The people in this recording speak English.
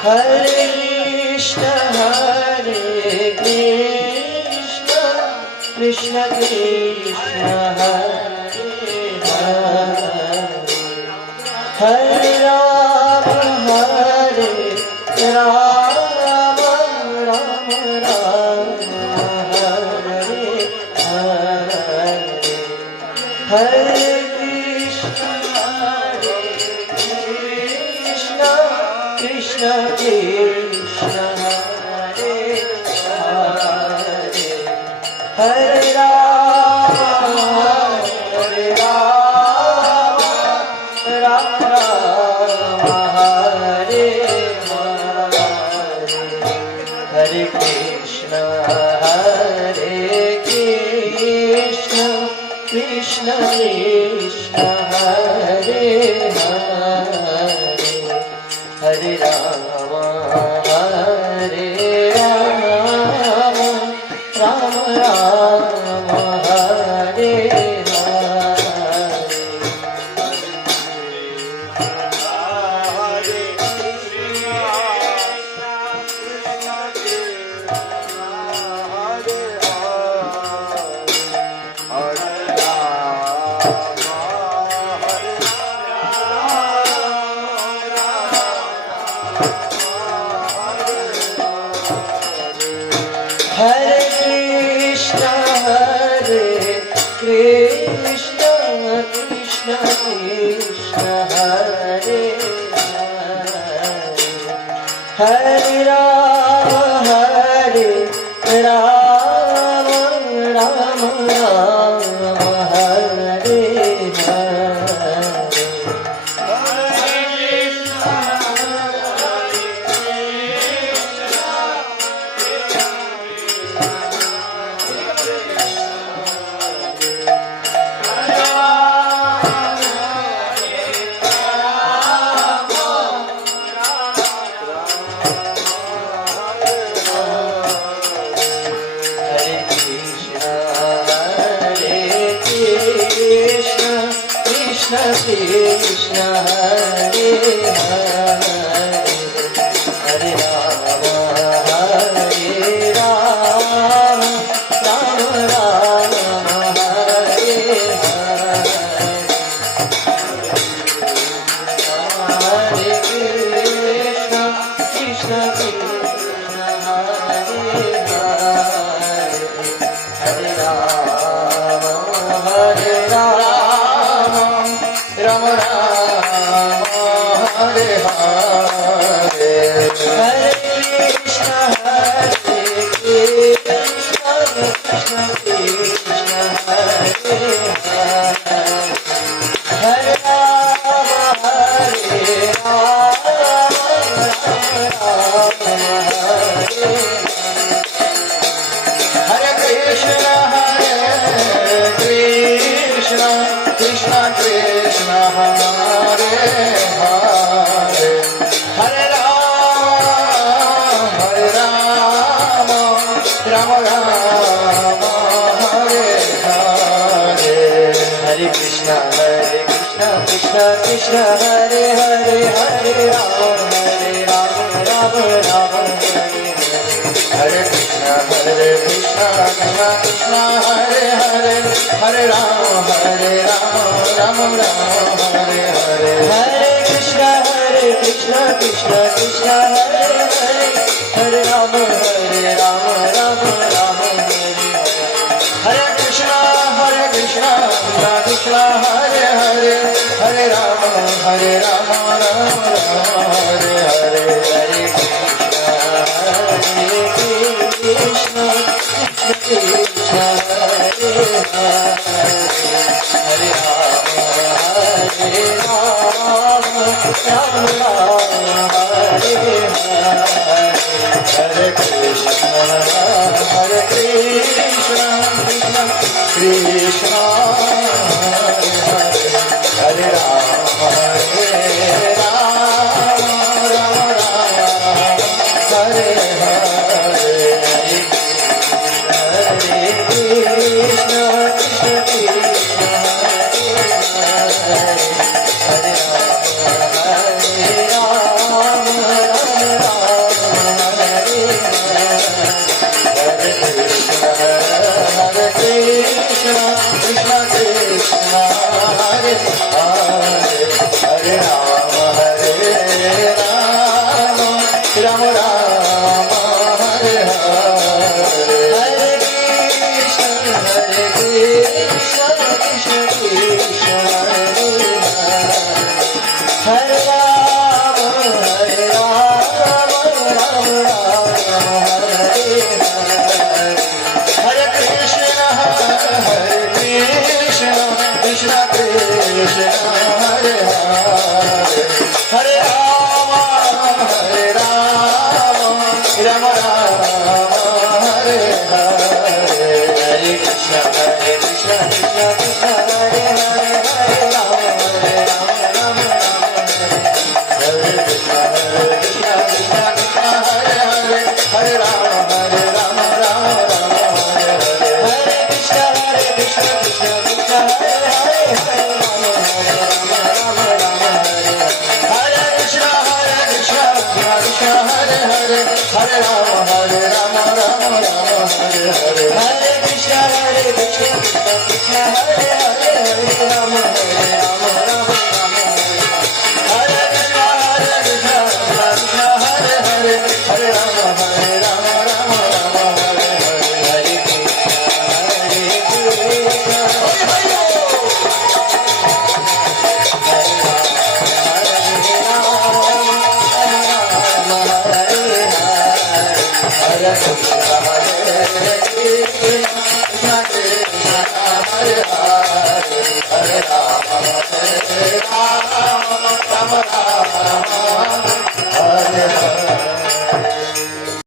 Hare Krishna Krishna Krishna Hare Hare Hare Rama Rama Rama Hare Hare Hare Krishna Krishna Krishna Hare Hare Hare Rama Rama Rama Hare Hare Hare Krishna Krishna Krishna Hare Hare Hare Rama Rama Rama Hare Hare Krishna Krishna Krishna Hare Hare Hare Rama Rama Rama Hare Krishna Krishna Hare Hare Hare Rama Rama Rama Hare Hare Hare Krishna Krishna Krishna Hare Hare Hare Rama Rama Rama Hare Hare Hare Krishna Krishna Krishna Hare Hare Hare Rama Rama Hare Hare Krishna Krishna Krishna Krishna Hare Hare Hare Rama Rama Rama Hare Hare Hare Krishna Krishna Krishna Hare Hare Hare Rama Rama Rama Hare Hare Krishna Krishna Krishna Hare Hare Hare Rama Rama Rama Hare Hare Hare Krishna Krishna Krishna Hare Hare Hare Rama Rama Rama Hare Hare Krishna Krishna Krishna Hare Hare Hare Rama Rama Rama Hare Hare Hare Krishna Krishna Hare Hare Hare Rama Rama Rama Hare Hare Hare Krishna Krishna Krishna Hare Hare Hare Rama Rama Hare Hare Hare Krishna Krishna Hare Hare Hare Rama Hare Hare, Hare Rama, Rama Rama, Hare Hare. Hare Krishna, Krishna Krishna, Hare Hare, Hare Rama, Hare Rama.